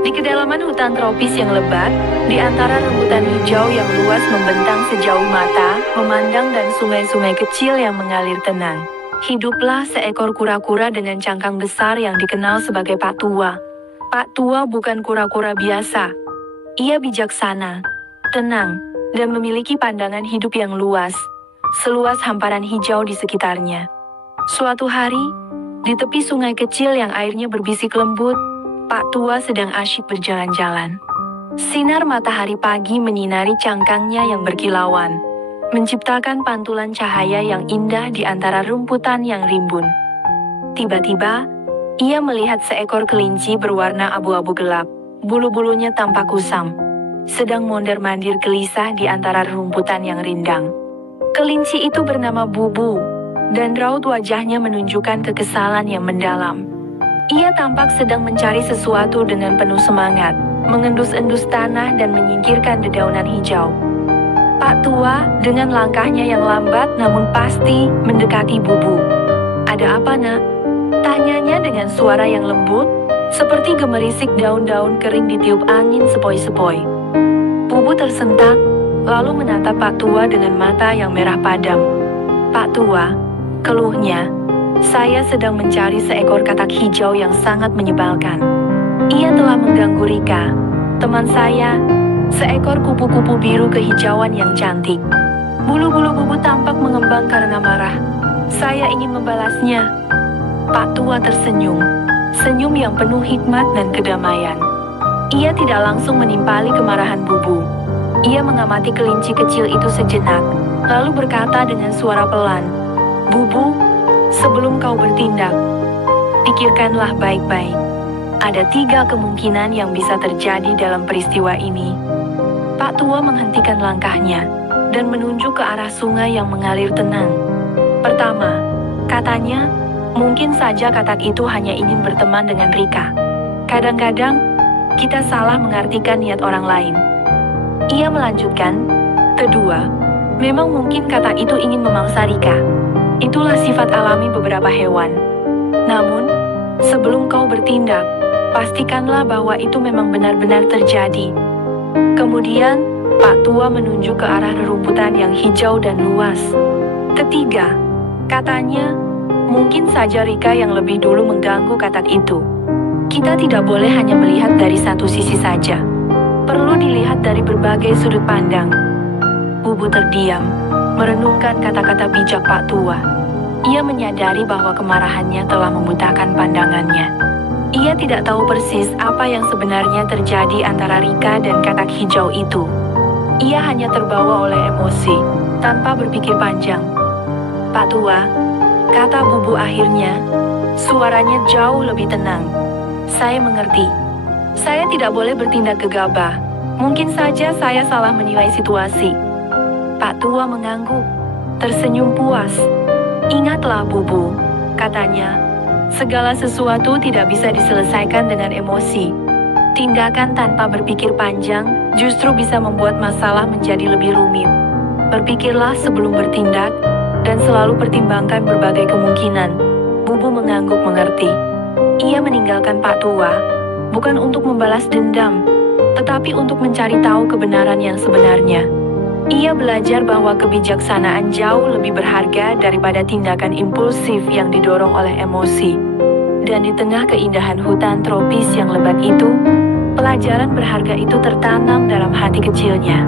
Di kedalaman hutan tropis yang lebat, di antara rembutan hijau yang luas membentang sejauh mata, memandang dan sungai-sungai kecil yang mengalir tenang, hiduplah seekor kura-kura dengan cangkang besar yang dikenal sebagai Pak Tua. Pak Tua bukan kura-kura biasa. Ia bijaksana, tenang, dan memiliki pandangan hidup yang luas, seluas hamparan hijau di sekitarnya. Suatu hari, di tepi sungai kecil yang airnya berbisik lembut, Pak Tua sedang asyik berjalan-jalan. Sinar matahari pagi menyinari cangkangnya yang berkilauan, menciptakan pantulan cahaya yang indah di antara rumputan yang rimbun. Tiba-tiba, ia melihat seekor kelinci berwarna abu-abu gelap, bulu-bulunya tampak kusam, sedang mondar-mandir gelisah di antara rumputan yang rindang. Kelinci itu bernama Bubu, dan raut wajahnya menunjukkan kekesalan yang mendalam. Ia tampak sedang mencari sesuatu dengan penuh semangat, mengendus-endus tanah dan menyingkirkan dedaunan hijau. Pak Tua dengan langkahnya yang lambat namun pasti mendekati Bubu. "Ada apa, Nak?" tanyanya dengan suara yang lembut, seperti gemerisik daun-daun kering ditiup angin sepoi-sepoi. Bubu tersentak, lalu menatap Pak Tua dengan mata yang merah padam. "Pak Tua," keluhnya, "saya sedang mencari seekor katak hijau yang sangat menyebalkan. Ia telah mengganggu Rika, teman saya, seekor kupu-kupu biru kehijauan yang cantik." Bulu-bulu Bubu tampak mengembang karena marah. "Saya ingin membalasnya." Pak Tua tersenyum, senyum yang penuh hikmat dan kedamaian. Ia tidak langsung menimpali kemarahan Bubu. Ia mengamati kelinci kecil itu sejenak, lalu berkata dengan suara pelan, "Bubu, sebelum kau bertindak, pikirkanlah baik-baik. Ada 3 kemungkinan yang bisa terjadi dalam peristiwa ini." Pak Tua menghentikan langkahnya dan menunjuk ke arah sungai yang mengalir tenang. Pertama, katanya, mungkin saja katak itu hanya ingin berteman dengan Rika. Kadang-kadang, kita salah mengartikan niat orang lain. Ia melanjutkan, kedua, memang mungkin katak itu ingin memangsa Rika. Itulah sifat alami beberapa hewan. Namun, sebelum kau bertindak, pastikanlah bahwa itu memang benar-benar terjadi. Kemudian, Pak Tua menunjuk ke arah rerumputan yang hijau dan luas. Ketiga, katanya, mungkin saja Rika yang lebih dulu mengganggu katak itu. Kita tidak boleh hanya melihat dari satu sisi saja. Perlu dilihat dari berbagai sudut pandang. Bubu terdiam, merenungkan kata-kata bijak Pak Tua. Ia menyadari bahwa kemarahannya telah membutakan pandangannya. Ia tidak tahu persis apa yang sebenarnya terjadi antara Rika dan katak hijau itu. Ia hanya terbawa oleh emosi, tanpa berpikir panjang. "Pak Tua," kata Bubu akhirnya, suaranya jauh lebih tenang. "Saya mengerti. Saya tidak boleh bertindak gegabah. Mungkin saja saya salah menilai situasi." Pak Tua mengangguk, tersenyum puas. "Ingatlah, Bubu," katanya, "segala sesuatu tidak bisa diselesaikan dengan emosi. Tindakan tanpa berpikir panjang justru bisa membuat masalah menjadi lebih rumit. Berpikirlah sebelum bertindak, dan selalu pertimbangkan berbagai kemungkinan." Bubu mengangguk mengerti. Ia meninggalkan Pak Tua, bukan untuk membalas dendam, tetapi untuk mencari tahu kebenaran yang sebenarnya. Ia belajar bahwa kebijaksanaan jauh lebih berharga daripada tindakan impulsif yang didorong oleh emosi. Dan di tengah keindahan hutan tropis yang lebat itu, pelajaran berharga itu tertanam dalam hati kecilnya.